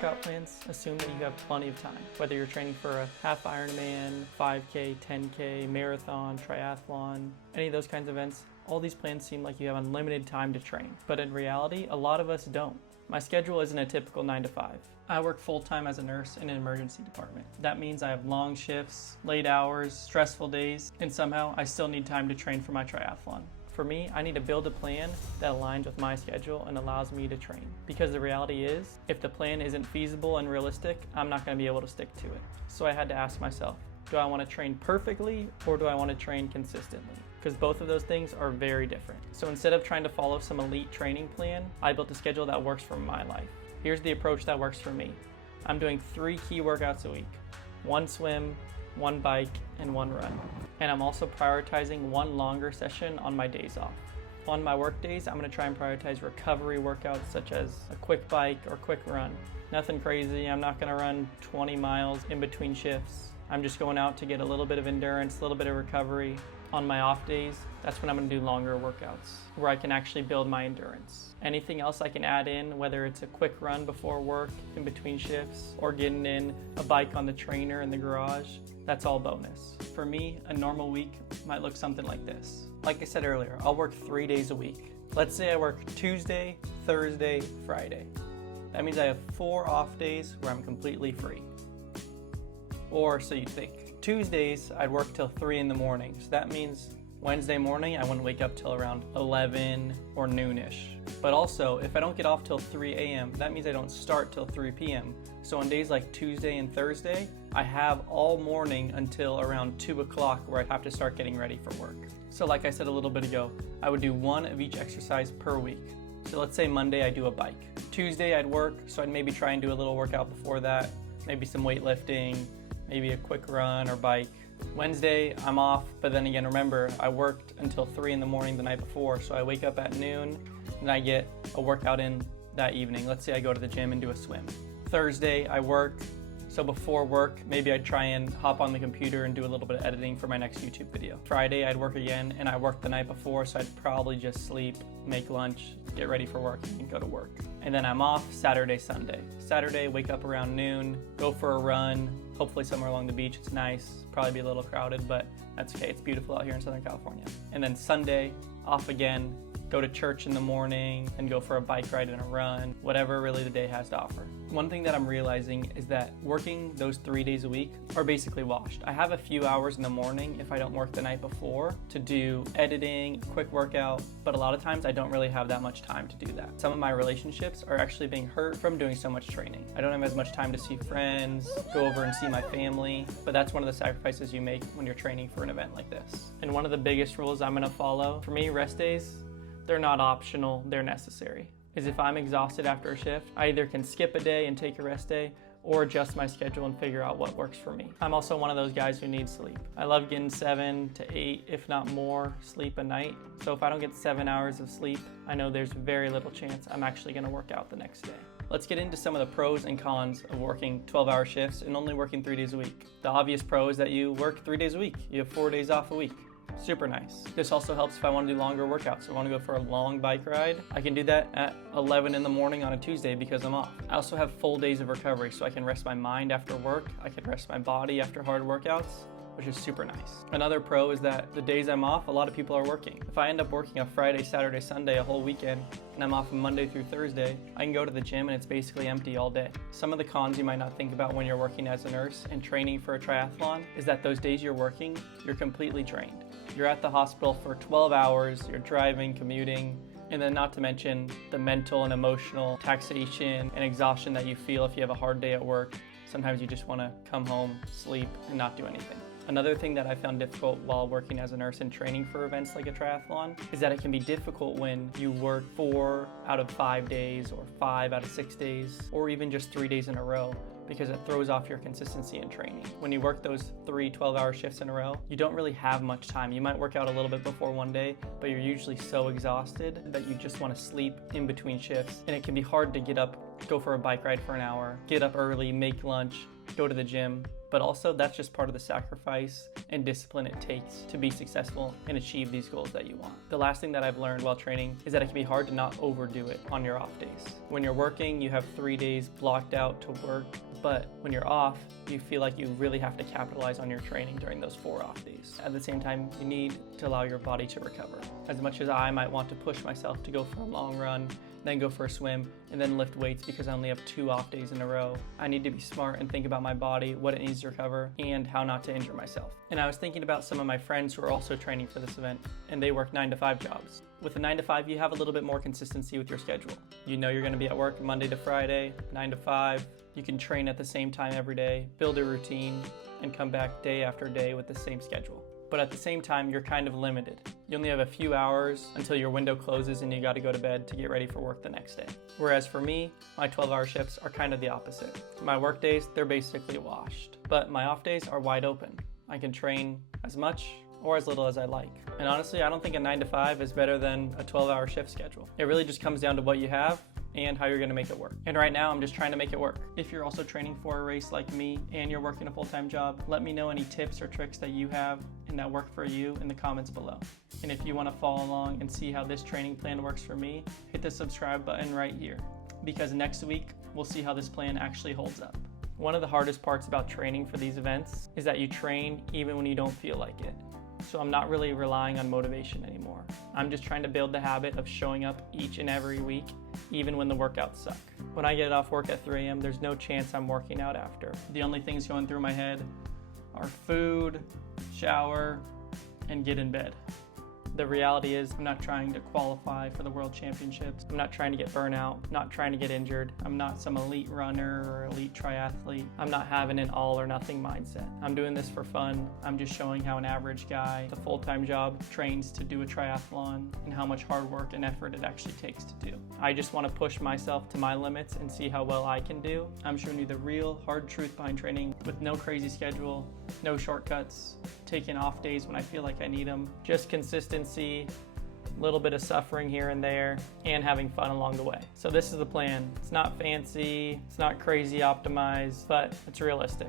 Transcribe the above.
workout plans assume that you have plenty of time, whether you're training for a half Ironman, 5K, 10K, marathon, triathlon, any of those kinds of events. All these plans seem like you have unlimited time to train, but in reality, a lot of us don't. My schedule isn't a typical 9 to 5. I work full-time as a nurse in an emergency department. That means I have long shifts, late hours, stressful days, and somehow I still need time to train for my triathlon. For me, I need to build a plan that aligns with my schedule and allows me to train. Because the reality is, if the plan isn't feasible and realistic, I'm not going to be able to stick to it. So I had to ask myself, do I want to train perfectly or do I want to train consistently? Because both of those things are very different. So instead of trying to follow some elite training plan, I built a schedule that works for my life. Here's the approach that works for me. I'm doing 3 key workouts a week: 1 swim, 1 bike, and 1 run. And I'm also prioritizing 1 longer session on my days off. On my work days, I'm going to try and prioritize recovery workouts such as a quick bike or quick run. Nothing crazy. I'm not going to run 20 miles in between shifts. I'm just going out to get a little bit of endurance, a little bit of recovery. On my off days, that's when I'm going to do longer workouts where I can actually build my endurance. Anything else I can add in, whether it's a quick run before work, in between shifts, or getting in a bike on the trainer in the garage, that's all bonus. For me, a normal week might look something like this. Like I said earlier, I'll work 3 days a week. Let's say I work Tuesday, Thursday, Friday. That means I have 4 off days where I'm completely free. Or so you think. Tuesdays, I'd work till 3 in the morning. So that means Wednesday morning, I wouldn't wake up till around 11 or noonish. But also, if I don't get off till 3 a.m., that means I don't start till 3 p.m. So on days like Tuesday and Thursday, I have all morning until around 2 o'clock where I have to start getting ready for work. So like I said a little bit ago, I would do 1 of each exercise per week. So let's say Monday I do a bike. Tuesday I'd work, so I'd maybe try and do a little workout before that, maybe some weightlifting, maybe a quick run or bike. Wednesday, I'm off, but then again, remember, I worked until 3 in the morning the night before, so I wake up at noon, and I get a workout in that evening. Let's say I go to the gym and do a swim. Thursday, I work, so before work, maybe I'd try and hop on the computer and do a little bit of editing for my next YouTube video. Friday, I'd work again, and I worked the night before, so I'd probably just sleep, make lunch, get ready for work, and go to work. And then I'm off Saturday, Sunday. Saturday, wake up around noon, go for a run, hopefully somewhere along the beach. It's nice, probably be a little crowded, but that's okay. It's beautiful out here in Southern California. And then Sunday, off again, go to church in the morning and go for a bike ride and a run, whatever really the day has to offer. One thing that I'm realizing is that working those 3 days a week are basically washed. I have a few hours in the morning if I don't work the night before to do editing, quick workout, but a lot of times I don't really have that much time to do that. Some of my relationships are actually being hurt from doing so much training. I don't have as much time to see friends, go over and see my family, but that's one of the sacrifices you make when you're training for an event like this. And one of the biggest rules I'm gonna follow, for me, rest days, they're not optional, they're necessary. Is if I'm exhausted after a shift, I either can skip a day and take a rest day or adjust my schedule and figure out what works for me. I'm also one of those guys who needs sleep. I love getting 7 to 8, if not more, sleep a night. So if I don't get 7 hours of sleep, I know there's very little chance I'm actually gonna work out the next day. Let's get into some of the pros and cons of working 12-hour shifts and only working 3 days a week. The obvious pro is that you work 3 days a week. You have 4 days off a week. Super nice. This also helps if I want to do longer workouts. If I want to go for a long bike ride, I can do that at 11 in the morning on a Tuesday because I'm off. I also have full days of recovery, so I can rest my mind after work. I can rest my body after hard workouts, which is super nice. Another pro is that the days I'm off, a lot of people are working. If I end up working a Friday, Saturday, Sunday, a whole weekend, and I'm off Monday through Thursday, I can go to the gym and it's basically empty all day. Some of the cons you might not think about when you're working as a nurse and training for a triathlon is that those days you're working, you're completely drained. You're at the hospital for 12 hours, you're driving, commuting, and then not to mention the mental and emotional taxation and exhaustion that you feel if you have a hard day at work. Sometimes you just want to come home, sleep, and not do anything. Another thing that I found difficult while working as a nurse and training for events like a triathlon is that it can be difficult when you work 4 out of 5 days or 5 out of 6 days or even just 3 days in a row, because it throws off your consistency in training. When you work those 3 12-hour shifts in a row, you don't really have much time. You might work out a little bit before one day, but you're usually so exhausted that you just want to sleep in between shifts. And it can be hard to get up, go for a bike ride for an hour, get up early, make lunch, go to the gym, but also that's just part of the sacrifice and discipline it takes to be successful and achieve these goals that you want. The last thing that I've learned while training is that it can be hard to not overdo it on your off days. When you're working, you have 3 days blocked out to work, but when you're off, you feel like you really have to capitalize on your training during those 4 off days. At the same time, you need to allow your body to recover. As much as I might want to push myself to go for a long run, then go for a swim, and then lift weights because I only have 2 off days in a row, I need to be smart and think about my body, what it needs to recover, and how not to injure myself. And I was thinking about some of my friends who are also training for this event, and they work 9 to 5 jobs. With a 9 to 5, you have a little bit more consistency with your schedule. You know you're going to be at work Monday to Friday, 9 to 5. You can train at the same time every day, build a routine, and come back day after day with the same schedule. But at the same time, you're kind of limited. You only have a few hours until your window closes and you got to go to bed to get ready for work the next day. Whereas for me, my 12-hour shifts are kind of the opposite. My work days, they're basically washed, but my off days are wide open. I can train as much or as little as I like. And honestly, I don't think a 9 to 5 is better than a 12-hour shift schedule. It really just comes down to what you have and how you're gonna make it work. And right now, I'm just trying to make it work. If you're also training for a race like me and you're working a full-time job, let me know any tips or tricks that you have and that work for you in the comments below. And if you wanna follow along and see how this training plan works for me, hit the subscribe button right here, because next week, we'll see how this plan actually holds up. One of the hardest parts about training for these events is that you train even when you don't feel like it. So I'm not really relying on motivation anymore. I'm just trying to build the habit of showing up each and every week, even when the workouts suck. When I get off work at 3 a.m., there's no chance I'm working out after. The only things going through my head are food, shower, and get in bed. The reality is I'm not trying to qualify for the World Championships. I'm not trying to get burnout, not trying to get injured. I'm not some elite runner or elite triathlete. I'm not having an all or nothing mindset. I'm doing this for fun. I'm just showing how an average guy with a full-time job trains to do a triathlon and how much hard work and effort it actually takes to do. I just want to push myself to my limits and see how well I can do. I'm showing you the real hard truth behind training with no crazy schedule, no shortcuts, taking off days when I feel like I need them, just consistency, a little bit of suffering here and there, and having fun along the way. So this is the plan. It's not fancy, it's not crazy optimized, but it's realistic.